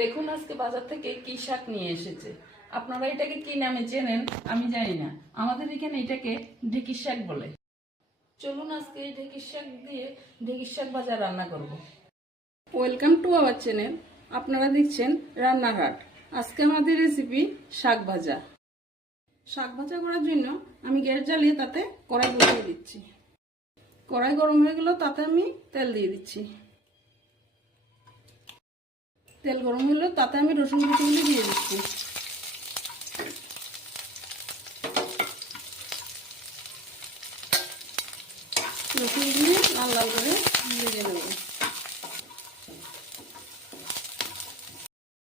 দেখুন আজকে বাজার থেকে কি শাক নিয়ে এসেছে। আপনারা এটাকে কি নামে চেনেন আমি জানি না, আমাদের এখানে এটাকে ঢেঁকির শাক বলে। চলুন আজকে এই ঢেঁকির শাক দিয়ে ঢেঁকির শাক ভাজা রান্না করব। Welcome to our channel. আপনারা দেখছেন রান্নার হাট। আজকে আমাদের রেসিপি শাক ভাজা। শাক ভাজা করার জন্য আমি গ্যাস জ্বালিয়ে তাতে কড়াই বসিয়ে দিচ্ছি। কড়াই গরম হয়ে গেল, তাতে আমি তেল দিয়ে দিচ্ছি। তেল গরম হলো, তাতে আমি রসুন কুচিগুলি দিয়ে দিচ্ছি। রসুনগুলি লাল লাল করে ভেজে নেব।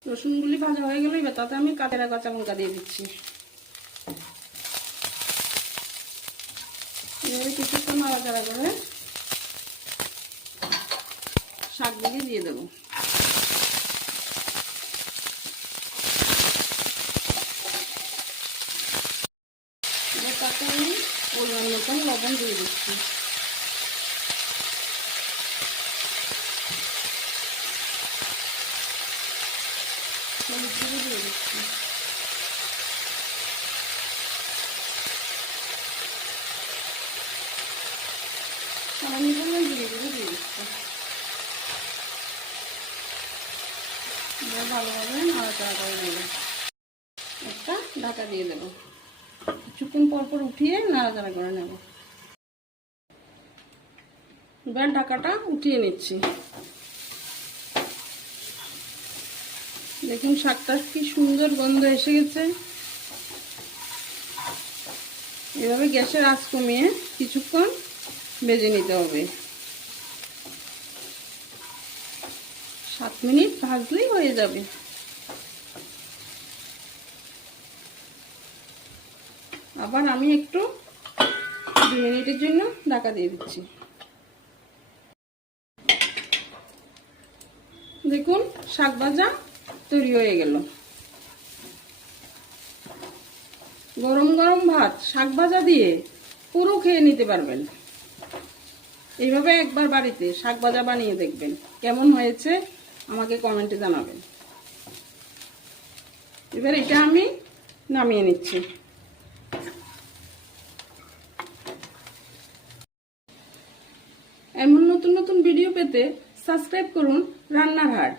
রসুনগুলি ভাজা হয়ে গেলে এবার তাতে আমি কাঁচা লঙ্কা দিয়ে দিচ্ছি। এভাবে কিছুক্ষণ নাড়াচাড়া করে শাকগুলি দিয়ে দেবো। এবার তাতে আমি পরিমাণ মতন লবণ দিয়ে দিচ্ছি। হলুদ গুঁড়ো দিয়ে দিচ্ছি। সামান্য পরিমাণ জিরে গুঁড়ো দিয়ে দিচ্ছি। এবার ভালোভাবে নাড়াচাড়া করে নেব। একটা ঢাকা দিয়ে দেবো। কিছুক্ষণ পর উঠিয়ে নাড়াচাড়া করে নেব। এবার ঢাকাটা উঠিয়ে নিচ্ছি। দেখুন শাকটা কি সুন্দর গন্ধ এসে গেছে। এভাবে গ্যাসের আঁচ কমিয়ে কিছুক্ষণ ভেজে নিতে হবে। 7 মিনিট ভাজলেই হয়ে যাবে। আবার আমি একটু 2 মিনিটের জন্য ঢাকা দিয়ে দিচ্ছি। দেখুন শাক ভাজা তৈরি হয়ে গেল। গরম গরম ভাত শাক ভাজা দিয়ে পুরো খেয়ে নিতে পারবেন। এইভাবে একবার বাড়িতে শাক ভাজা বানিয়ে দেখবেন, কেমন হয়েছে আমাকে কমেন্টে জানাবেন। এবার এটা আমি নামিয়ে নিচ্ছি। এমন নতুন নতুন ভিডিও পেতে সাবস্ক্রাইব করুন রান্নার হাট।